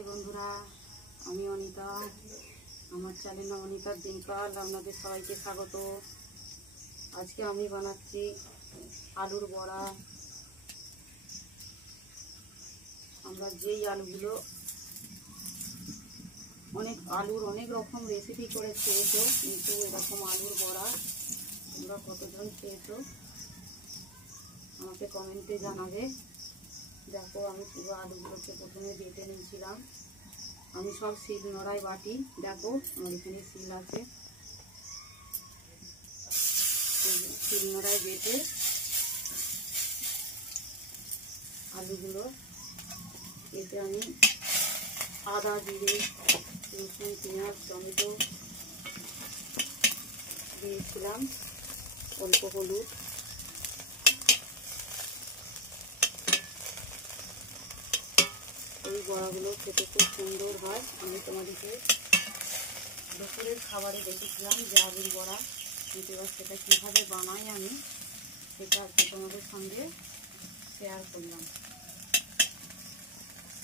High বন্ধুরা, আমি অনিতা। আমার চ্যানেল অনিতার দিনকাল আপনাদের সবাইকে স্বাগত। আজকে আমি বানাচ্ছি আলুর বড়া। আমরা যেই আলুগুলো আলুর অনেক রকম রেসিপি করে খেয়েছো, কিন্তু এরকম আলুর বড়া তোমরা কতজন খেয়েছো আমাকে কমেন্টে জানাবে। দেখো, আমি পুরো আলুগুলোকে প্রথমে বেটে নিয়েছিলাম। আমি সব শিল নোড়ায় বাটি। দেখো, আমার এখানে শিল আছে। শিল নোড়ায় বেটে আলুগুলো এতে আমি আদা, জিরে, রসুন, পেঁয়াজ, টমেটো দিয়েছিলাম, অল্প হলুদ। এই বড়াগুলো খেতে খুব সুন্দর হয়। আমি তোমাদেরকে দুপুরের খাবারে দেখেছিলাম যে আলুর বড়া, কিন্তু এবার সেটা কীভাবে বানাই আমি সেটা আজকে তোমাদের সঙ্গে শেয়ার করলাম।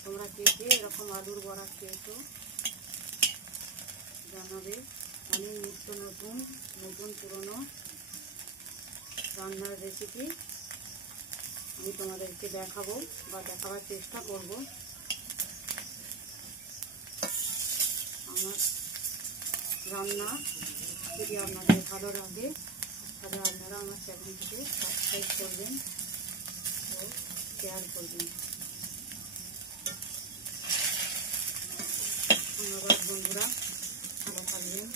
তোমরা কে কে এরকম আলুর বড়া খেয়েছো জানাবে। আমি নিত্য নতুন পুরনো রান্নার রেসিপি আমি তোমাদেরকে দেখাবো বা দেখাবার চেষ্টা করব। আমার রান্না যদি আপনাদের ভালো লাগে তাহলে আপনারা আমার চ্যানেলটিকে সাবস্ক্রাইব করবেন ও শেয়ার করবেন। ধন্যবাদ বন্ধুরা, ভালো থাকবেন।